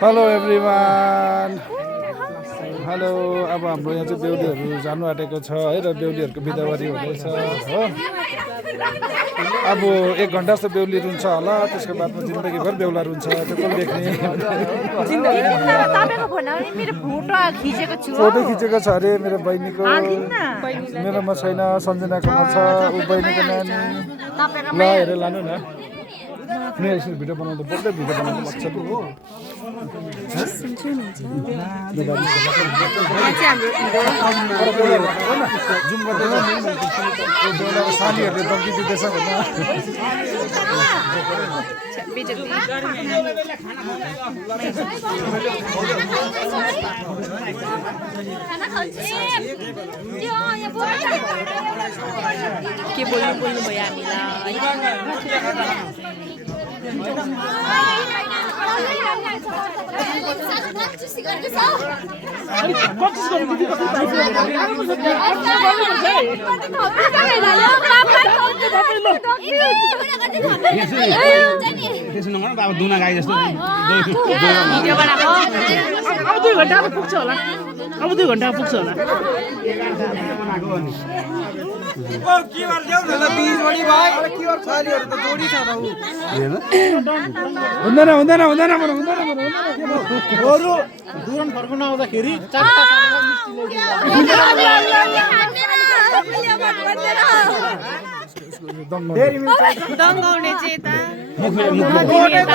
hello everyone hello अब हाम्रो यहाँ चाहिँ बेहुलीहरू जानु आँटेको छ है र बेहुलीहरूको बिदावारी हुँदैछ हो अब 1 घन्टा जस्तो बेहुली रुन्छ होला त्यसको बादमा जिन्दगीभर बेहुला रुन्छ त्यो पनि देख्ने फोटो खिचेको छ अरे मेरो बहिनीको मेरोमा छैन सञ्जनाकोमा छ ऊ बहिनीको नानी ल हेरेर लानु न नै यसरी भिडियो बनाउँदा बोल्दै भिडियो बनाउनु मजाको हो जुम गर्दै सानीहरूले दम्की दिँदैछ के बोल्नु भयो हामीलाई दुना गाई जस्तो अब 2 घण्टा पुग्छ होला अब 2 घण्टा पुग्छ होला हुँदैन हुँदैन हुँदैन दुरन फर्कन आउँदाखेरि दङ्गाउने चाहिँ यता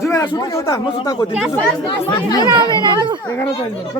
जुमेरा सुत्यो त म सुताको दिन्छु 11 चाहिन्छ